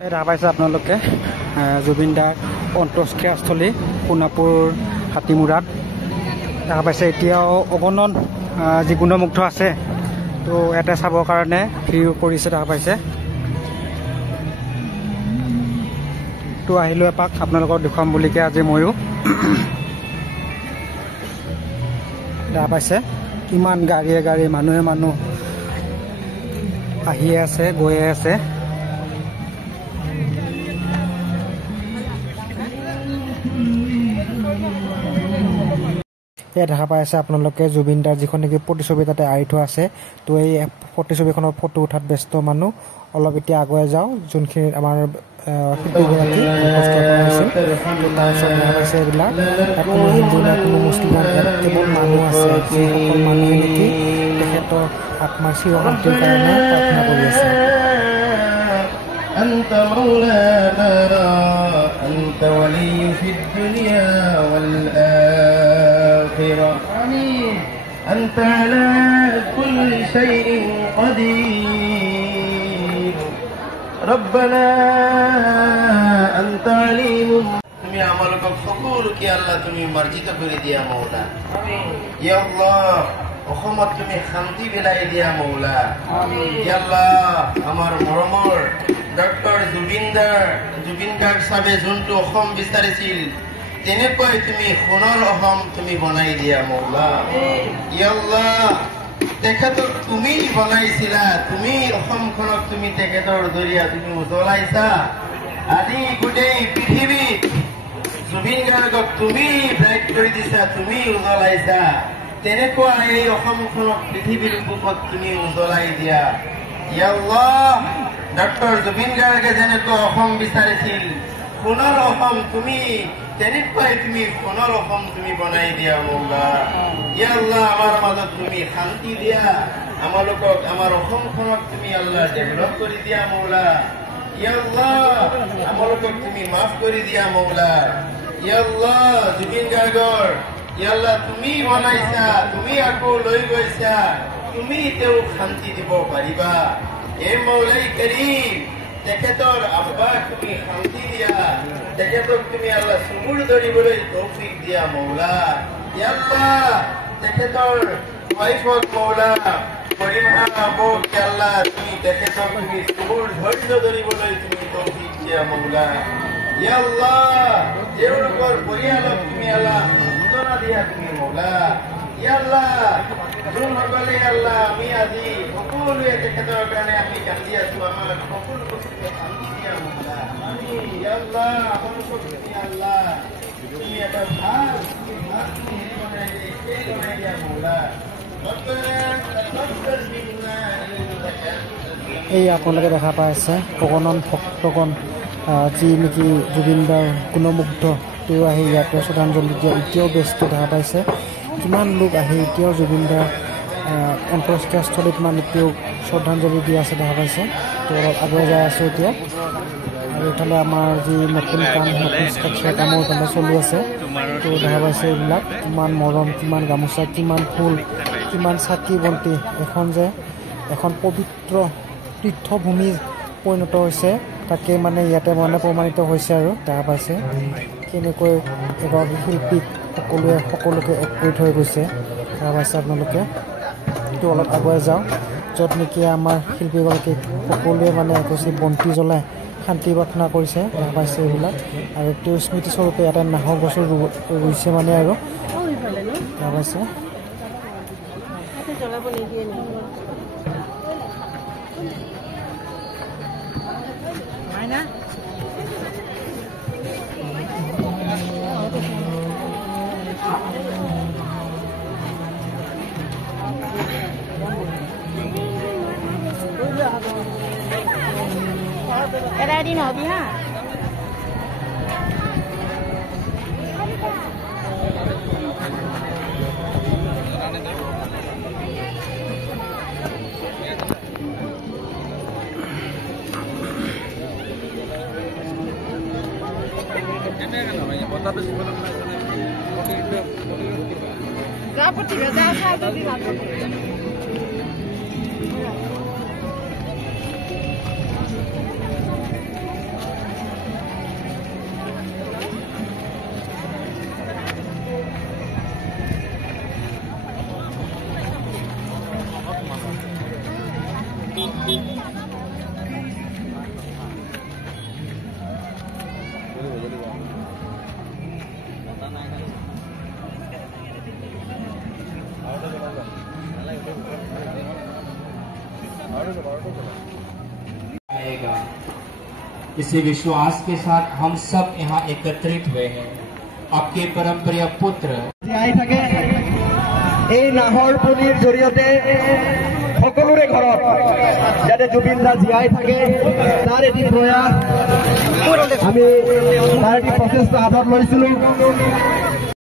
দেখা পাইছে আপোনালোকে জুবিন দাৰ অন্ত্যেষ্টিস্থলী সোণাপুৰ হাতীমুৰাত দেখা পাইছে। এতিয়াও অগণন জীৱনমুগ্ধ আছে, তো ইয়াতে চাবৰ কাৰণে ভিৰ কৰিছে দেখা পাইছে। তো আহিলোঁ এপাক আপোনালোকক দেখুৱাম বুলিকে আজি ময়ো দেখা পাইছে। কিমান গাড়ীয়ে গাড়ী মানুহে মানুহ আহিয়ে আছে গৈয়ে আছে। এয়া দেখা পাই আছে আপোনালোকে জুবিন দাৰ যিখন নেকি প্ৰতিছবি তাতে আঁৰি থোৱা আছে। তো এই প্ৰতিছবিখনৰ ফটো উঠাত ব্যস্ত মানুহ। অলপ এতিয়া আগুৱাই যাওঁ, যোনখিনি আমাৰ শিল্পীগৰাকী তাৰপিছত এইবিলাক কোনো হিন্দু নাই কোনো মুছলিম, কেৱল মানুহ আছে যিসকল মানুহে নেকি তেখেতৰ আত্মাৰ চিৰশান্তিৰ কাৰণে প্ৰাৰ্থনা কৰি আছে। أنت مولانا أنت ولي في الدنيا والآخرة أنت على كل شيء قدير ربنا أنت عليم তুমি আমালোকক সকলোকে আল্লাহ তুমি মাৰ্জিত কৰি দিয়া মৌলা। ইয়া আল্লাহ অসমত তুমি শান্তি বিলাই দিয়া মৌলা। ইয়া আল্লাহ আমাৰ মৰমৰ ডক্টৰ জুবিন গাৰ্গ চাবে যোনটো অসম বিচাৰিছিল তেনেকৈ তুমি সোণৰ অসম তুমি বনাই দিয়া মৌলা। ইয়া আল্লাহ তেখেতক তুমি বনাইছিলা, তুমি অসমখনক তুমি তেখেতৰ জৰিয়া তুমি উজ্বলাইছা। আজি গোটেই পৃথিৱীত জুবিন গাৰ্গক তুমি ব্ৰাইট কৰি দিছা, তুমি উজ্বলাইছা। তেনেকুৱা এই অসমখনক পৃথিৱীৰ বুকত তুমি উজ্বলাই দিয়া। ইয়া আল্লাহ ডক্টৰ জুবিন গাৰ্গে যেনেকৈ অসম বিচাৰিছিল সোণৰ অসম, তুমি তেনেকুৱাই তুমি সোণৰ অসম তুমি বনাই দিয়া মৌলা। ইয়া আল্লাহ আমাৰ মাজত তুমি শান্তি দিয়া, আমালোকক আমাৰ অসমখনক তুমি আল্লাহ ডেভেলপ কৰি দিয়া মৌলা। ইয়া আল্লাহ আমালোকক তুমি মাফ কৰি দিয়া মৌলা। ইয়া আল্লাহ জুবিন গাৰ্গৰ ইয়া আল্লাহ তুমি বনাইছা, তুমি আকৌ লৈ গৈছা, তুমি তেওঁক শান্তি দিব পাৰিবা। এই মৌলাই কৰিম তেখেতৰ আব্বাক তুমি শান্তি দিয়া, তেখেতক তুমি আল্লাহ চুমুৰ ধৰিবলৈ তৌফিক দিয়া মৌলা। ইয়া আল্লাহ তেখেতৰ ৱাইফক মৌলা কৰিমহা আবক ইয়া আল্লাহ তুমি তেখেতক তুমি চুমুৰ ধৈৰ্য ধৰিবলৈ তুমি তৌফিক দিয়া মৌলা। ইয়া আল্লাহ তেওঁলোকৰ পৰিয়ালক তুমি আল্লাহ সান্তনা দিয়া তুমি মৌলা। ইয়া আল্লাহ যোনসকলে আল্লাহ আমি আজি সকলোৱে তেখেতৰ কাৰণে আমি কান্দি আছো, আমাৰ সকলোকে শান্তি দিয়া মৌলা। ইয়া আল্লাহ আমালোকক তুমি আল্লাহ তুমি এটা ভাল বনাই দিয়া মৌলা। এই আপোনালোকে দেখা পাই আছে অগণন ভক্তগণ যি নেকি জুবিন দাৰ গুণমুগ্ধ, তেওঁ আহি ইয়াতে শ্ৰদ্ধাঞ্জলি দিয়া এতিয়াও ব্যস্ত দেখা পাইছে। কিমান লোক আহি এতিয়াও জুবিন দাৰ অন্ত্যেষ্টিস্থলীত মানে তেওঁ শ্ৰদ্ধাঞ্জলি দি আছে দেখা পাইছে। তো অলপ আগুৱাই যাই আছোঁ এতিয়া। আৰু এইফালে আমাৰ যি নতুন কাম নতুন ষ্ট্ৰাকচাৰ কামৰ কাৰণে চলি আছে, তো দেখা পাইছে এইবিলাক কিমান মৰম, কিমান গামোচা, কিমান ফুল, কিমান চাকি বন্তি। এখন পবিত্ৰ তীৰ্থভূমি পৰিণত হৈছে, তাকে মানে ইয়াতে মানে প্ৰমাণিত হৈছে। আৰু দেখা পাইছে কেনেকৈ এগৰাকী শিল্পীক সকলোকে এক কৰি থৈ গৈছে দেখা পাইছে আপোনালোকে। তো অলপ আগুৱাই যাওঁ, য'ত নেকি আমাৰ শিল্পীগৰাকীক সকলোৱে মানে এগছি বন্তি জ্বলাই শান্তি প্ৰাৰ্থনা কৰিছে দেখা পাইছে এইবিলাক। আৰু তেওঁৰ স্মৃতিস্বৰূপে এটা নাহৰ গছৰ ৰুইছে মানে আৰু দেখা পাইছে। Cái đi nộp đi ha. Ra một chỉ ra sao tôi đi làm. आएगा। इसी विश्वास के साथ हम सब यहाँ एकत्रित हुए हैं। आपके परम प्रिय पुत्र জীয়াই থাকে এই নাহৰ পুলিৰ জৰিয়তে সকলোৰে ঘৰত যাতে জুবিন দা জীয়াই থাকে তাৰ এটি প্ৰয়াস আমি তাৰ এটি প্ৰচেষ্টা হাতত লৈছিলোঁ।